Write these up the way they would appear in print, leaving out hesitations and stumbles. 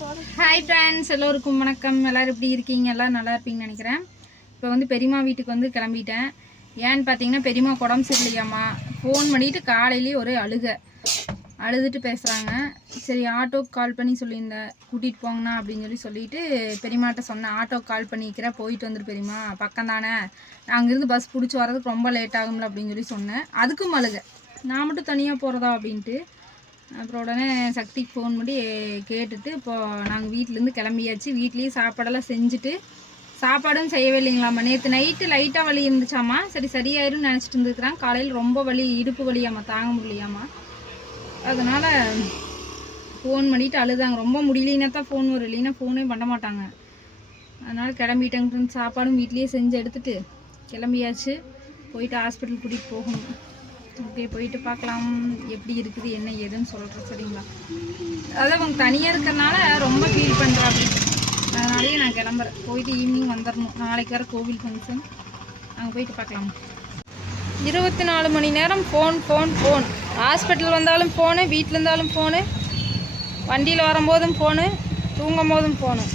Hi friends, எல்லோருக்கும் வணக்கம். எல்லோரும் எப்படி இருக்கீங்க? எல்லோரும் நல்லா இருப்பீங்கன்னு நினைக்கிறேன். இப்போ வந்து பெரியம்மா வீட்டுக்கு வந்து கிளம்பிட்டேன். ஏன்னு பார்த்தீங்கன்னா, பெரியம்மா உடம்பு சரியில்லையாம்மா. ஃபோன் பண்ணிவிட்டு காலையிலேயே ஒரே அழுதுட்டு பேசுகிறாங்க. சரி, ஆட்டோக்கு கால் பண்ணி சொல்லியிருந்தேன், கூட்டிகிட்டு போங்கண்ணா அப்படின்னு சொல்லிட்டு பெரியம்மாட்ட சொன்னேன். ஆட்டோக்கு கால் பண்ணிக்கிறேன், போயிட்டு வந்துட்டு பெரியம்மா, பக்கம் தானே, அங்கேருந்து பஸ் பிடிச்சி வர்றதுக்கு ரொம்ப லேட் ஆகும்ல அப்படின்னு சொன்னேன். அதுக்கும் நான் மட்டும் தனியாக போகிறதா அப்படின்ட்டு. அப்புறம் உடனே சக்திக்கு ஃபோன் பண்ணி கேட்டுட்டு இப்போது நாங்கள் வீட்டிலேருந்து கிளம்பியாச்சு. வீட்லேயும் சாப்பாடெல்லாம் செஞ்சுட்டு, சாப்பாடும் செய்யவே இல்லைங்களாம்மா. நேற்று நைட்டு லைட்டாக வலி இருந்துச்சாம்மா. சரியாயிரும்னு நினச்சிட்டு இருந்துருக்குறாங்க. காலையில் ரொம்ப வலி, இடுப்பு வலியாம்மா, தாங்க முடியலையாம்மா. அதனால் ஃபோன் பண்ணிவிட்டு அழுதாங்க. ரொம்ப முடியலைன்னா தான் ஃபோன் வரும், இல்லைன்னா ஃபோனே பண்ண மாட்டாங்க. அதனால் கிளம்பிட்டாங்க. சாப்பாடும் வீட்லேயே செஞ்சு எடுத்துகிட்டு கிளம்பியாச்சு. போயிட்டு ஹாஸ்பிட்டல் கூட்டிகிட்டு போகணும். ஓகே, போயிட்டு பார்க்கலாம் எப்படி இருக்குது என்ன ஏதுன்னு சொல்கிறேன், சரிங்களா? அதாவது அவங்க தனியாக இருக்கிறனால ரொம்ப ஃபீல் பண்ணுறா அப்படி. அதனாலேயே நான் கிளம்புறேன். போயிட்டு ஈவினிங் வந்துடணும். நாளைக்கு வேறு கோவில் ஃபங்க்ஷன், அங்கே போயிட்டு பார்க்கலாம். 24 மணி நேரம் ஃபோன். ஹாஸ்பிட்டல் வந்தாலும் ஃபோனு, வீட்டில் இருந்தாலும் ஃபோனு, வண்டியில் வரும்போதும் ஃபோனு, தூங்கும் போதும் ஃபோனு.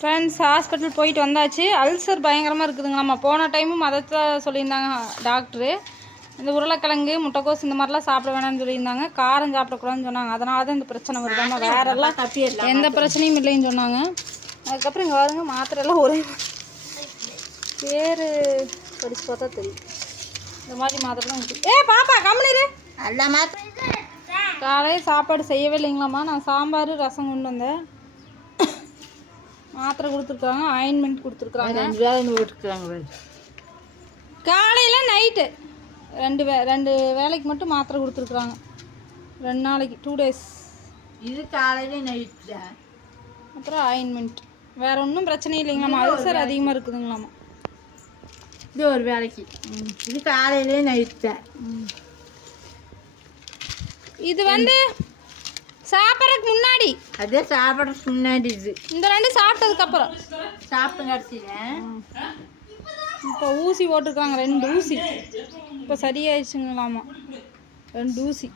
ஃப்ரெண்ட்ஸ், ஹாஸ்பிட்டல் போயிட்டு வந்தாச்சு. அல்சர் பயங்கரமாக இருக்குதுங்களாம்மா. போன டைமும் அதை சொல்லியிருந்தாங்க டாக்டரு. இந்த உருளைக்கிழங்கு, முட்டைக்கோஸ் இந்த மாதிரிலாம் சாப்பிட வேணாம்னு சொல்லியிருந்தாங்க. காரம் சாப்பிடக்கூடாதுன்னு சொன்னாங்க. அதனால தான் இந்த பிரச்சனை வருதாம்மா. வேறெல்லாம் எந்த பிரச்சனையும் இல்லைன்னு சொன்னாங்க. அதுக்கப்புறம் இங்கே வருங்க, மாத்திரையெல்லாம் ஒரே பேர் படித்து பார்த்தா தெரியும். இந்த மாதிரி மாத்திரை தான் இருக்குது. பாப்பா கம்முனிரு. எல்லா மாத்திரை காலையில் சாப்பாடு செய்யவே இல்லைங்களாம்மா. நான் சாம்பார் ரசம் கொண்டு வந்தேன். மாத்திரை கொடுத்துருக்காங்க, ஆயின்மெண்ட் கொடுத்துருக்குறாங்க. காலையில் நைட்டு ரெண்டு வேலைக்கு மட்டும் மாத்திரை கொடுத்துருக்குறாங்க. 2 நாளைக்கு, 2 days. இது காலையில் நைட்டு தான். அப்புறம் ஆயின்மெண்ட். வேறு ஒன்றும் பிரச்சனை இல்லைங்களாம்மா. அல்சர் அதிகமாக இருக்குதுங்களாம்மா. இது ஒரு வேலைக்கு. இது காலையிலே நைட்டு தான். இது வந்து சாப்பிட்றதுக்கு முன்னாடி, அதே சாப்பிட்றதுக்கு முன்னாடி. இது இந்த 2 சாப்பிட்டதுக்கப்புறம் சாப்பிட்டு கிடச்சிட்டேன். இப்போ ஊசி போட்டிருக்காங்க, 2 ஊசி. இப்போ சரியாயிடுச்சுங்களாம்மா, 2 ஊசி.